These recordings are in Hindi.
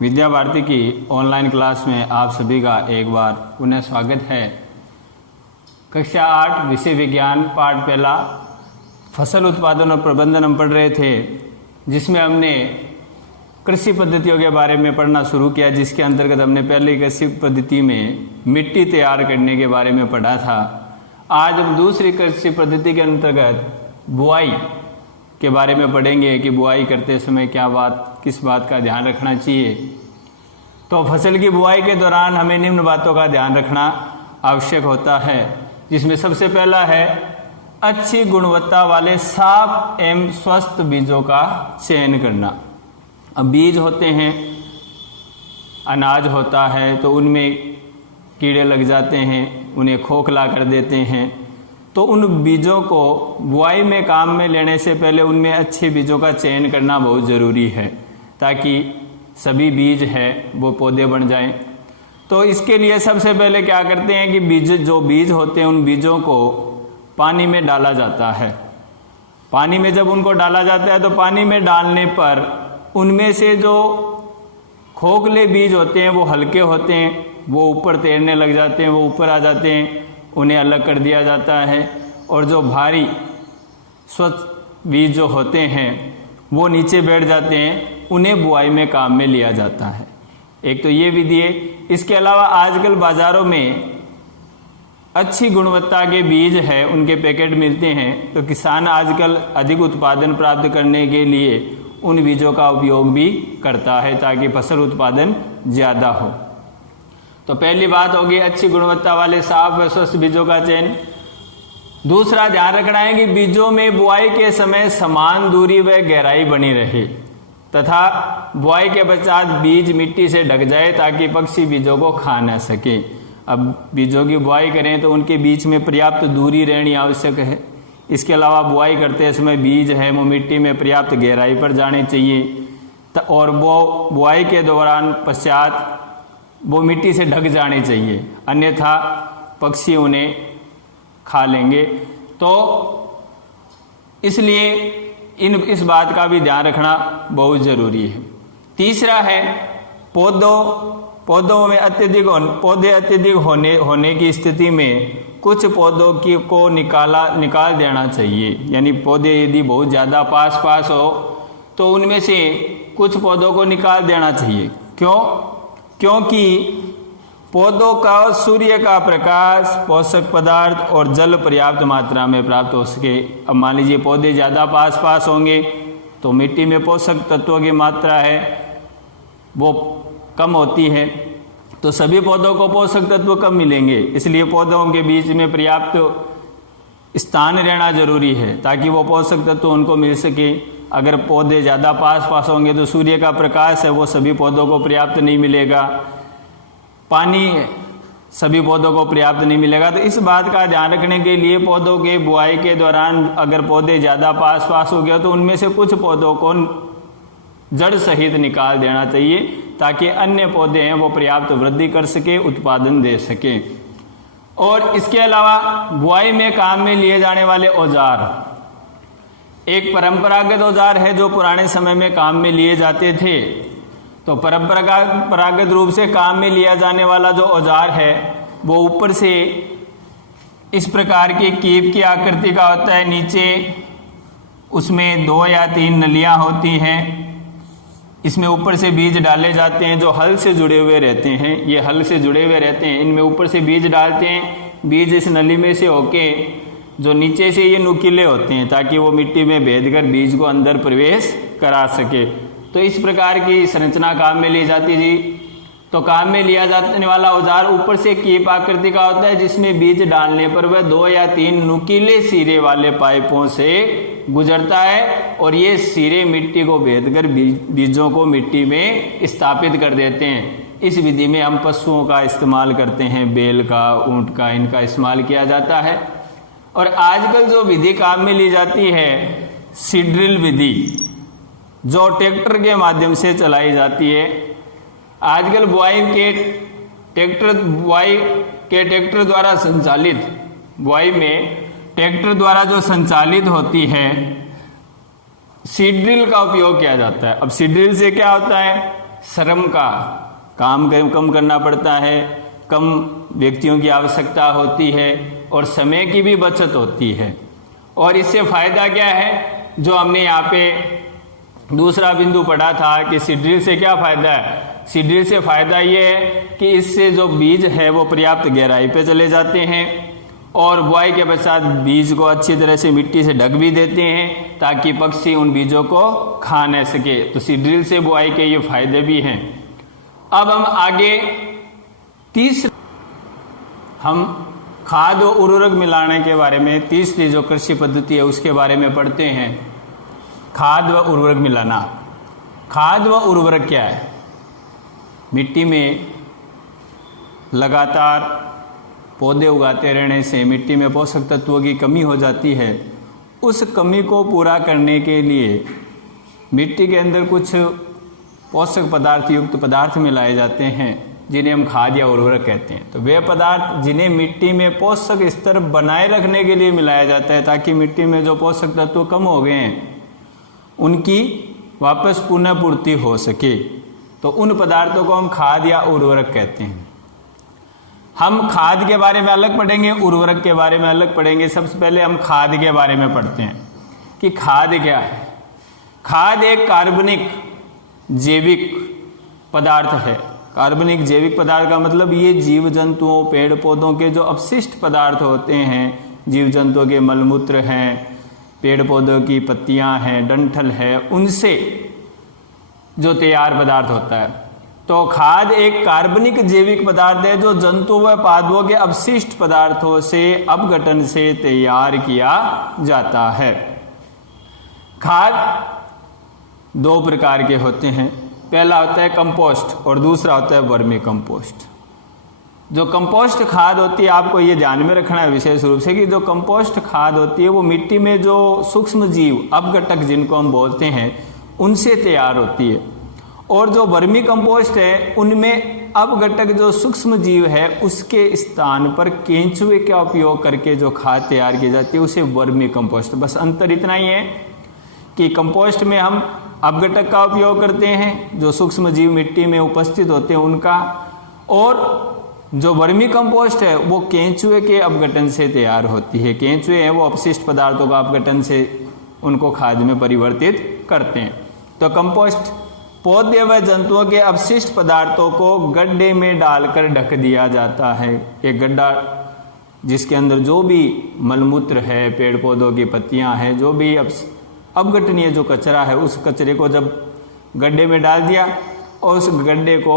विद्या भारती की ऑनलाइन क्लास में आप सभी का एक बार पुनः स्वागत है। कक्षा 8 विषय विज्ञान पाठ पहला फसल उत्पादन और प्रबंधन हम पढ़ रहे थे, जिसमें हमने कृषि पद्धतियों के बारे में पढ़ना शुरू किया, जिसके अंतर्गत हमने पहली कृषि पद्धति में मिट्टी तैयार करने के बारे में पढ़ा था। आज हम दूसरी कृषि पद्धति के अंतर्गत बुआई के बारे में पढ़ेंगे कि बुआई करते समय किस बात का ध्यान रखना चाहिए। तो फसल की बुआई के दौरान हमें निम्न बातों का ध्यान रखना आवश्यक होता है, जिसमें सबसे पहला है अच्छी गुणवत्ता वाले साफ एवं स्वस्थ बीजों का चयन करना। अब बीज होते हैं, अनाज होता है, तो उनमें कीड़े लग जाते हैं, उन्हें खोखला कर देते हैं। तो उन बीजों को बुआई में काम में लेने से पहले उनमें अच्छे बीजों का चयन करना बहुत ज़रूरी है, ताकि सभी बीज है वो पौधे बन जाएं। तो इसके लिए सबसे पहले क्या करते हैं कि जो बीज होते हैं उन बीजों को पानी में डाला जाता है। पानी में जब उनको डाला जाता है तो पानी में डालने पर उनमें से जो खोखले बीज होते हैं वो हल्के होते हैं, वो ऊपर तैरने लग जाते हैं, वो ऊपर आ जाते हैं, उन्हें अलग कर दिया जाता है। और जो भारी स्वच्छ बीज जो होते हैं वो नीचे बैठ जाते हैं, उन्हें बुआई में काम में लिया जाता है। एक तो ये विधि है। इसके अलावा आजकल बाज़ारों में अच्छी गुणवत्ता के बीज है, उनके पैकेट मिलते हैं। तो किसान आजकल अधिक उत्पादन प्राप्त करने के लिए उन बीजों का उपयोग भी करता है, ताकि फसल उत्पादन ज़्यादा हो। तो पहली बात होगी अच्छी गुणवत्ता वाले साफ व स्वस्थ बीजों का चयन। दूसरा ध्यान रखना है कि बीजों में बुआई के समय समान दूरी व गहराई बनी रहे, तथा बुआई के पश्चात बीज मिट्टी से ढक जाए, ताकि पक्षी बीजों को खा न सके। अब बीजों की बुआई करें तो उनके बीच में पर्याप्त दूरी रहनी आवश्यक है। इसके अलावा बुआई करते समय बीज है वो मिट्टी में पर्याप्त गहराई पर जाने चाहिए, और वो बुआई के दौरान पश्चात वो मिट्टी से ढक जाने चाहिए, अन्यथा पक्षी उन्हें खा लेंगे। तो इसलिए इस बात का भी ध्यान रखना बहुत ज़रूरी है। तीसरा है पौधों में पौधे अत्यधिक होने की स्थिति में कुछ पौधों को निकाल देना चाहिए। यानी पौधे यदि बहुत ज़्यादा पास हो तो उनमें से कुछ पौधों को निकाल देना चाहिए। क्योंकि पौधों का सूर्य का प्रकाश, पोषक पदार्थ और जल पर्याप्त मात्रा में प्राप्त हो सके। अब मान लीजिए पौधे ज़्यादा पास होंगे तो मिट्टी में पोषक तत्वों की मात्रा है वो कम होती है, तो सभी पौधों को पोषक तत्व कम मिलेंगे। इसलिए पौधों के बीच में पर्याप्त स्थान रहना जरूरी है, ताकि वो पोषक तत्व उनको मिल सके। अगर पौधे ज़्यादा पास होंगे तो सूर्य का प्रकाश है वो सभी पौधों को पर्याप्त नहीं मिलेगा, पानी सभी पौधों को पर्याप्त नहीं मिलेगा। तो इस बात का ध्यान रखने के लिए पौधों के बुआई के दौरान अगर पौधे ज़्यादा पास हो गया तो उनमें से कुछ पौधों को जड़ सहित निकाल देना चाहिए, ताकि अन्य पौधे हैं वो पर्याप्त वृद्धि कर सके, उत्पादन दे सके। और इसके अलावा बुआई में काम में लिए जाने वाले औजार, एक परंपरागत औजार है जो पुराने समय में काम में लिए जाते थे। तो परंपरागत रूप से काम में लिया जाने वाला जो औजार है वो ऊपर से इस प्रकार की कीप की आकृति का होता है, नीचे उसमें 2 या 3 नलियां होती हैं। इसमें ऊपर से बीज डाले जाते हैं जो हल से जुड़े हुए रहते हैं। ये हल से जुड़े हुए रहते हैं, इनमें ऊपर से बीज डालते हैं। बीज इस नली में से होके जो नीचे से ये नुकीले होते हैं, ताकि वो मिट्टी में भेदकर बीज को अंदर प्रवेश करा सके। तो इस प्रकार की संरचना काम में ली जाती जी। तो काम में लिया जाने वाला औजार ऊपर से कीप आकृति का होता है, जिसमें बीज डालने पर वह 2 या 3 नुकीले सिरे वाले पाइपों से गुजरता है, और ये सिरे मिट्टी को भेदकर बीजों को मिट्टी में स्थापित कर देते हैं। इस विधि में हम पशुओं का इस्तेमाल करते हैं, बैल का, ऊंट का, इनका इस्तेमाल किया जाता है। और आजकल जो विधि काम में ली जाती है सीड्रिल विधि, जो ट्रैक्टर के माध्यम से चलाई जाती है। आजकल बुआई के ट्रैक्टर द्वारा संचालित बुआई में ट्रैक्टर द्वारा जो संचालित होती है सीड ड्रिल का उपयोग किया जाता है। अब सीड ड्रिल से क्या होता है श्रम का काम कम करना पड़ता है, कम व्यक्तियों की आवश्यकता होती है और समय की भी बचत होती है। और इससे फायदा क्या है, जो हमने यहाँ पे दूसरा बिंदु पढ़ा था कि सीड ड्रिल से क्या फायदा है। सीड ड्रिल से फायदा ये है कि इससे जो बीज है वो पर्याप्त गहराई पे चले जाते हैं और बुआई के पश्चात बीज को अच्छी तरह से मिट्टी से ढक भी देते हैं ताकि पक्षी उन बीजों को खा न सके। तो सीड ड्रिल से बुआई के ये फायदे भी हैं। अब हम आगे तीसरा हम खाद और उर्वरक मिलाने के बारे में, तीसरी जो कृषि पद्धति है उसके बारे में पढ़ते हैं। खाद व उर्वरक मिलाना। खाद व उर्वरक क्या है? मिट्टी में लगातार पौधे उगाते रहने से मिट्टी में पोषक तत्वों की कमी हो जाती है। उस कमी को पूरा करने के लिए मिट्टी के अंदर कुछ पोषक पदार्थ युक्त पदार्थ मिलाए जाते हैं जिन्हें हम खाद या उर्वरक कहते हैं। तो वे पदार्थ जिन्हें मिट्टी में पोषक स्तर बनाए रखने के लिए मिलाया जाता है ताकि मिट्टी में जो पोषक तत्व कम हो गए हैं उनकी वापस पुनः पूर्ति हो सके, तो उन पदार्थों को हम खाद या उर्वरक कहते हैं। हम खाद के बारे में अलग पढ़ेंगे, उर्वरक के बारे में अलग पढ़ेंगे। सबसे पहले हम खाद के बारे में पढ़ते हैं कि खाद क्या है। खाद एक कार्बनिक जैविक पदार्थ है। कार्बनिक जैविक पदार्थ का मतलब ये जीव जंतुओं, पेड़ पौधों के जो अपशिष्ट पदार्थ होते हैं, जीव जंतुओं के मलमूत्र हैं, पेड़ पौधों की पत्तियां हैं, डंठल है, उनसे जो तैयार पदार्थ होता है। तो खाद एक कार्बनिक जैविक पदार्थ है जो जंतु व पादपों के अपशिष्ट पदार्थों से अपघटन से तैयार किया जाता है। खाद दो प्रकार के होते हैं। पहला होता है कंपोस्ट और दूसरा होता है वर्मी कंपोस्ट। जो कंपोस्ट खाद होती है, आपको ये ध्यान में रखना है विशेष रूप से कि जो कंपोस्ट खाद होती है वो मिट्टी में जो सूक्ष्म जीव अपघटक जिनको हम बोलते हैं उनसे तैयार होती है। और जो वर्मी कंपोस्ट है उनमें अपघटक जो सूक्ष्म जीव है उसके स्थान पर केंचुए का उपयोग करके जो खाद तैयार की जाती है उसे वर्मी कंपोस्ट। बस अंतर इतना ही है कि कंपोस्ट में हम अपघटक का उपयोग करते हैं जो सूक्ष्म जीव मिट्टी में उपस्थित होते हैं उनका, और जो वर्मी कंपोस्ट है वो केंचुए के अपघटन से तैयार होती है। केंचुए हैं वो अपशिष्ट पदार्थों का अपघटन से उनको खाद में परिवर्तित करते हैं। तो कंपोस्ट पौधे व जंतुओं के अपशिष्ट पदार्थों को गड्ढे में डालकर ढक दिया जाता है। एक गड्ढा जिसके अंदर जो भी मलमूत्र है, पेड़ पौधों की पत्तियां हैं, जो भी अपघटनीय जो कचरा है उस कचरे को जब गड्ढे में डाल दिया और उस गड्ढे को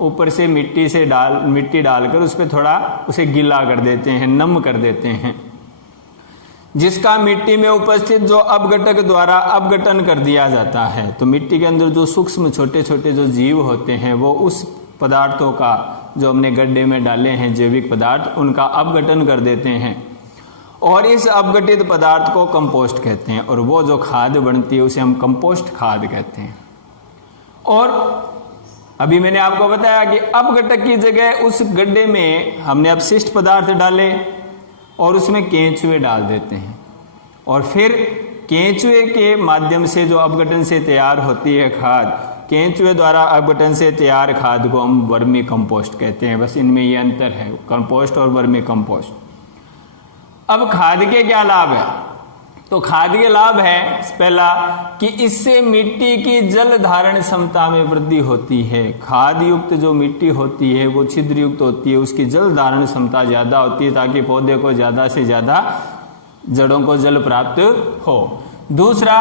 ऊपर से मिट्टी डालकर उस पर थोड़ा उसे गीला कर देते हैं, नम कर देते हैं, जिसका मिट्टी में उपस्थित जो अपघटक द्वारा अपघटन कर दिया जाता है। तो मिट्टी के अंदर जो सूक्ष्म छोटे छोटे जो जीव होते हैं वो उस पदार्थों का जो हमने गड्ढे में डाले हैं जैविक पदार्थ उनका अपघटन कर देते हैं और इस अपघटित पदार्थ को कंपोस्ट कहते हैं। और वो जो खाद बनती है उसे हम कंपोस्ट खाद कहते हैं। और अभी मैंने आपको बताया कि अपघटक की जगह उस गड्ढे में हमने अपशिष्ट पदार्थ डाले और उसमें केंचुए डाल देते हैं और फिर केंचुए के माध्यम से जो अपघटन से तैयार होती है खाद, केंचुए द्वारा अपघटन से तैयार खाद को हम वर्मी कंपोस्ट कहते हैं। बस इनमें ये अंतर है, कंपोस्ट और वर्मी कंपोस्ट। अब खाद के क्या लाभ है? तो खाद के लाभ है पहला कि इससे मिट्टी की जल धारण क्षमता में वृद्धि होती है। खाद युक्त जो मिट्टी होती है वो छिद्र युक्त होती है, उसकी जल धारण क्षमता ज्यादा होती है ताकि पौधे को ज्यादा से ज्यादा जड़ों को जल प्राप्त हो। दूसरा,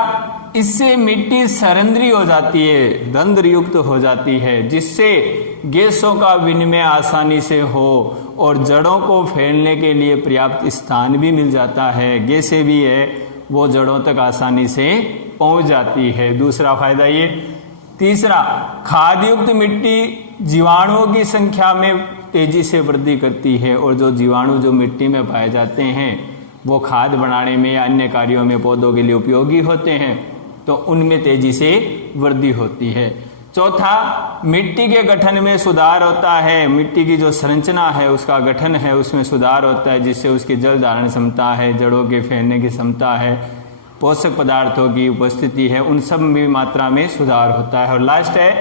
इससे मिट्टी सरंध्री हो जाती है, रंध्र युक्त हो जाती है, जिससे गैसों का विनिमय आसानी से हो और जड़ों को फैलने के लिए पर्याप्त स्थान भी मिल जाता है। गैसें भी है वो जड़ों तक आसानी से पहुंच जाती है। दूसरा फायदा ये। तीसरा, खाद युक्त मिट्टी जीवाणुओं की संख्या में तेजी से वृद्धि करती है और जो जीवाणु जो मिट्टी में पाए जाते हैं वो खाद बनाने में या अन्य कार्यों में पौधों के लिए उपयोगी होते हैं, तो उनमें तेजी से वृद्धि होती है। चौथा, मिट्टी के गठन में सुधार होता है। मिट्टी की जो संरचना है उसका गठन है उसमें सुधार होता है, जिससे उसकी जल धारण क्षमता है, जड़ों के फैलने की क्षमता है, पोषक पदार्थों की उपस्थिति है, उन सब में मात्रा में सुधार होता है। और लास्ट है,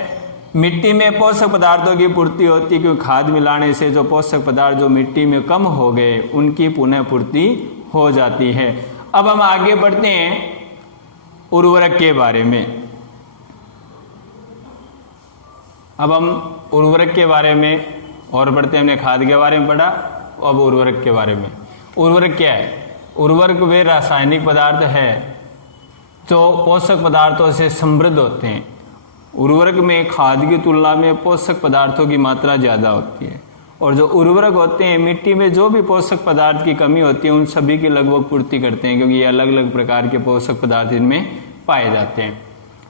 मिट्टी में पोषक पदार्थों की पूर्ति होती है, क्योंकि खाद मिलाने से जो पोषक पदार्थ जो मिट्टी में कम हो गए उनकी पुनः पूर्ति हो जाती है। अब हम आगे बढ़ते हैं उर्वरक के बारे में। अब हम उर्वरक के बारे में और बढ़ते हैं। हमने खाद के बारे में पढ़ा, अब उर्वरक के बारे में। उर्वरक क्या है? उर्वरक वे रासायनिक पदार्थ है जो पोषक पदार्थों से समृद्ध होते हैं। उर्वरक में खाद की तुलना में पोषक पदार्थों की मात्रा ज़्यादा होती है, और जो उर्वरक होते हैं मिट्टी में जो भी पोषक पदार्थ की कमी होती है उन सभी की लगभग पूर्ति करते हैं, क्योंकि ये अलग अलग प्रकार के पोषक पदार्थ इनमें पाए जाते हैं।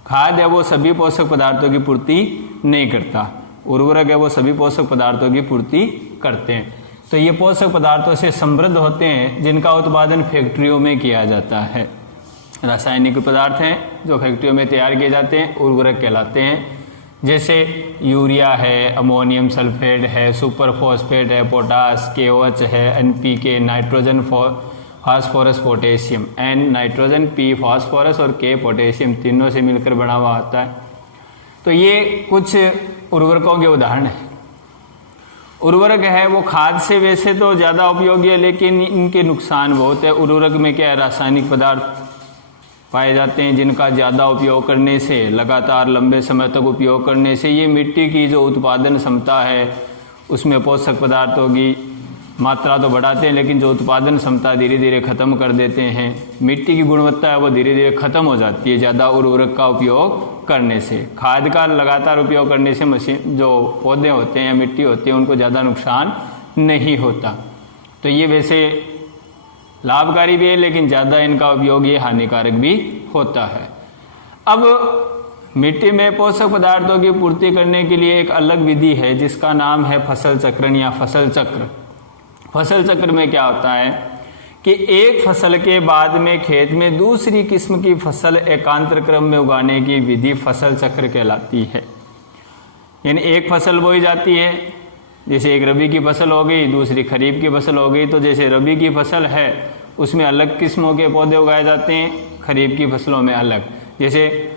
खाद है वो सभी पोषक पदार्थों की पूर्ति नहीं करता, उर्वरक है वो सभी पोषक पदार्थों की पूर्ति करते हैं। तो ये पोषक पदार्थों से समृद्ध होते हैं जिनका उत्पादन फैक्ट्रियों में किया जाता है। रासायनिक पदार्थ हैं जो फैक्ट्रियों में तैयार किए जाते हैं, उर्वरक कहलाते हैं। जैसे यूरिया है, अमोनियम सल्फेट है, सुपर फॉस्फेट है, पोटास, KOH है, NPK, nitrogen, phosphorus, potassium. N nitrogen, P phosphorus और K पोटेशियम, तीनों से मिलकर बना हुआ होता है। तो ये कुछ उर्वरकों के उदाहरण हैं। उर्वरक है वो खाद से वैसे तो ज़्यादा उपयोगी है, लेकिन इनके नुकसान बहुत है। उर्वरक में क्या है, रासायनिक पदार्थ पाए जाते हैं जिनका ज़्यादा उपयोग करने से, लगातार लंबे समय तक उपयोग करने से ये मिट्टी की जो उत्पादन क्षमता है उसमें पोषक पदार्थों की मात्रा तो बढ़ाते हैं, लेकिन जो उत्पादन क्षमता धीरे धीरे ख़त्म कर देते हैं। मिट्टी की गुणवत्ता है वो धीरे धीरे ख़त्म हो जाती है ज़्यादा उर्वरक का उपयोग करने से। खाद का लगातार उपयोग करने से मशीन जो पौधे होते हैं या मिट्टी होती है उनको ज़्यादा नुकसान नहीं होता। तो ये वैसे लाभकारी भी है, लेकिन ज़्यादा इनका उपयोग ये हानिकारक भी होता है। अब मिट्टी में पोषक पदार्थों की पूर्ति करने के लिए एक अलग विधि है जिसका नाम है फसल चक्रण या फसल चक्र। फसल चक्र में क्या होता है कि एक फसल के बाद में खेत में दूसरी किस्म की फसल एकांतर क्रम में उगाने की विधि फसल चक्र कहलाती है। यानी एक फसल बोई जाती है, जैसे एक रबी की फसल हो गई, दूसरी खरीफ की फसल हो गई। तो जैसे रबी की फसल है उसमें अलग किस्मों के पौधे उगाए जाते हैं, खरीफ की फसलों में अलग। जैसे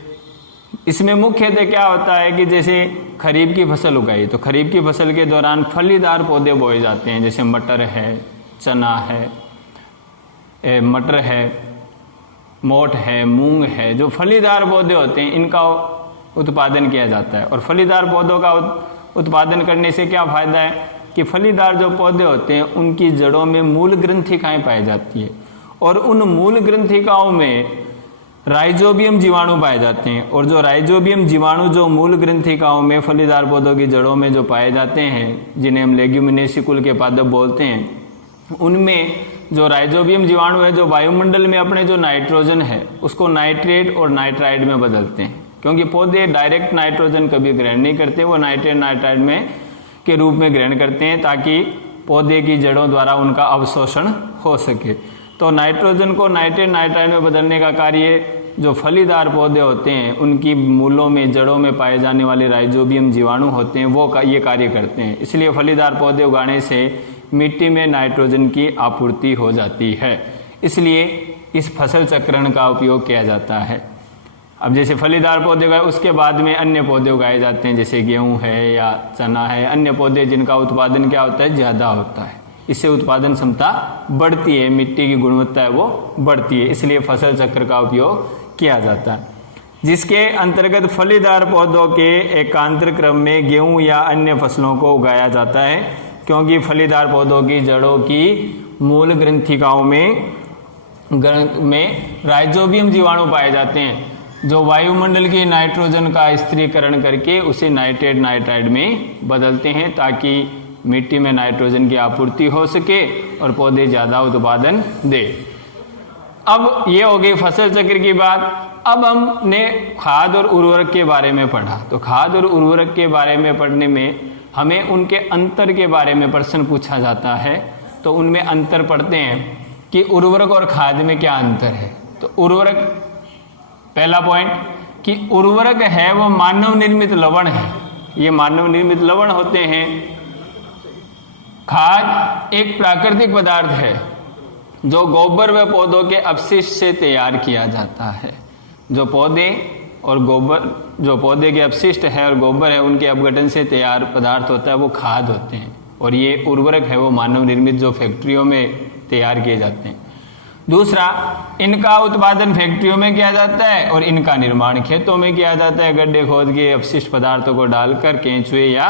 इसमें मुख्यतः क्या होता है कि जैसे खरीफ की फसल उगाई तो खरीफ की फसल के दौरान फलीदार पौधे बोए जाते हैं, जैसे मटर है, चना है, मटर है, मोठ है, मूंग है। जो फलीदार पौधे होते हैं इनका उत्पादन किया जाता है। और फलीदार पौधों का उत्पादन करने से क्या फायदा है कि फलीदार जो पौधे होते हैं उनकी जड़ों में मूल ग्रंथिकाएं पाई जाती है, और उन मूल ग्रंथिकाओं में राइजोबियम जीवाणु पाए जाते हैं। और जो राइजोबियम जीवाणु जो मूल ग्रंथिकाओं में फलीदार पौधों की जड़ों में जो पाए जाते हैं, जिन्हें हम लेग्यूमिनेसी कुल के पादप बोलते हैं, उनमें जो राइजोबियम जीवाणु है जो वायुमंडल में अपने जो नाइट्रोजन है उसको नाइट्रेट और नाइट्राइड में बदलते हैं। क्योंकि पौधे डायरेक्ट नाइट्रोजन कभी ग्रहण नहीं करते, वो नाइट्रेट नाइट्राइड में के रूप में ग्रहण करते हैं ताकि पौधे की जड़ों द्वारा उनका अवशोषण हो सके। तो नाइट्रोजन को नाइट्रेट नाइट्राइड में बदलने का कार्य जो फलीदार पौधे होते हैं उनकी मूलों में जड़ों में पाए जाने वाले राइजोबियम जीवाणु होते हैं वो ये कार्य करते हैं। इसलिए फलीदार पौधे उगाने से मिट्टी में नाइट्रोजन की आपूर्ति हो जाती है, इसलिए इस फसल चक्रण का उपयोग किया जाता है। अब जैसे फलीदार पौधे उगाए उसके बाद में अन्य पौधे उगाए जाते हैं, जैसे गेहूं है या चना है, अन्य पौधे जिनका उत्पादन क्या होता है, ज़्यादा होता है। इससे उत्पादन क्षमता बढ़ती है, मिट्टी की गुणवत्ता है वो बढ़ती है, इसलिए फसल चक्र का उपयोग किया जाता है, जिसके अंतर्गत फलीदार पौधों के एकांतर क्रम में गेहूं या अन्य फसलों को उगाया जाता है। क्योंकि फलीदार पौधों की जड़ों की मूल ग्रंथिकाओं में राइजोबियम जीवाणु पाए जाते हैं जो वायुमंडल की नाइट्रोजन का स्थिरीकरण करके उसे नाइट्रेट नाइट्राइड में बदलते हैं ताकि मिट्टी में नाइट्रोजन की आपूर्ति हो सके और पौधे ज़्यादा उत्पादन दे। अब ये हो गई फसल चक्र की बात। अब हमने खाद और उर्वरक के बारे में पढ़ा, तो खाद और उर्वरक के बारे में पढ़ने में हमें उनके अंतर के बारे में प्रश्न पूछा जाता है। तो उनमें अंतर पढ़ते हैं कि उर्वरक और खाद में क्या अंतर है। तो उर्वरक, पहला पॉइंट कि उर्वरक है वो मानव निर्मित लवण है, ये मानव निर्मित लवण होते हैं। खाद एक प्राकृतिक पदार्थ है जो गोबर व पौधों के अपशिष्ट से तैयार किया जाता है। जो पौधे और गोबर जो पौधे के अपशिष्ट है और गोबर है उनके अपघटन से तैयार पदार्थ होता है वो खाद होते हैं। और ये उर्वरक है वो मानव निर्मित जो फैक्ट्रियों में तैयार किए जाते हैं। दूसरा, इनका उत्पादन फैक्ट्रियों में किया जाता है और इनका निर्माण खेतों में किया जाता है। गड्ढे खोद के अपशिष्ट पदार्थों को डालकर केंचुए या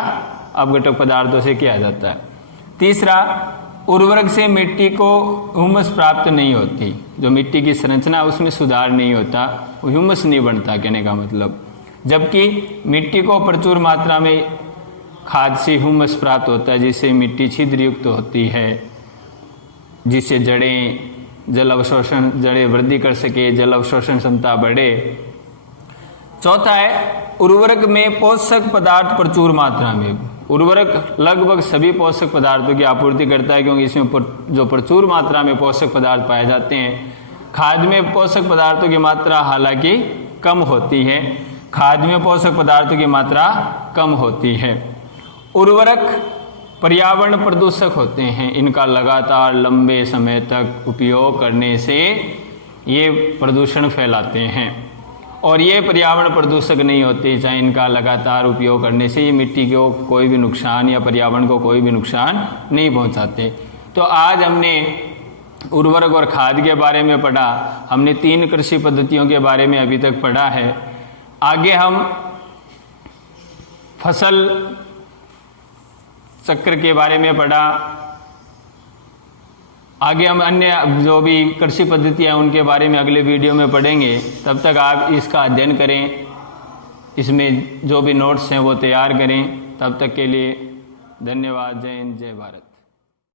अपघटक पदार्थों से किया जाता है। तीसरा, उर्वरक से मिट्टी को ह्यूमस प्राप्त नहीं होती, जो मिट्टी की संरचना उसमें सुधार नहीं होता, ह्यूमस नहीं बनता कहने का मतलब। जबकि मिट्टी को प्रचुर मात्रा में खाद से ह्यूमस प्राप्त होता है, जिससे मिट्टी छिद्रयुक्त होती है, जिससे जड़ें वृद्धि कर सके, जल अवशोषण क्षमता बढ़े। चौथा है, उर्वरक में पोषक पदार्थ प्रचुर मात्रा में। उर्वरक लगभग सभी पोषक पदार्थों की आपूर्ति करता है, क्योंकि इसमें जो प्रचुर मात्रा में पोषक पदार्थ पाए जाते हैं। खाद में पोषक पदार्थों की मात्रा हालांकि कम होती है, खाद में पोषक पदार्थों की मात्रा कम होती है। उर्वरक पर्यावरण प्रदूषक होते हैं, इनका लगातार लंबे समय तक उपयोग करने से ये प्रदूषण फैलाते हैं। और ये पर्यावरण प्रदूषक नहीं होते, चाहे इनका लगातार उपयोग करने से ये मिट्टी को कोई भी नुकसान या पर्यावरण को कोई भी नुकसान नहीं पहुंचाते। तो आज हमने उर्वरक और खाद के बारे में पढ़ा, हमने 3 कृषि पद्धतियों के बारे में अभी तक पढ़ा है। आगे हम फसल चक्र के बारे में पढ़ा, आगे हम अन्य जो भी कृषि पद्धतियाँ उनके बारे में अगले वीडियो में पढ़ेंगे। तब तक आप इसका अध्ययन करें, इसमें जो भी नोट्स हैं वो तैयार करें। तब तक के लिए धन्यवाद। जय हिंद, जय भारत।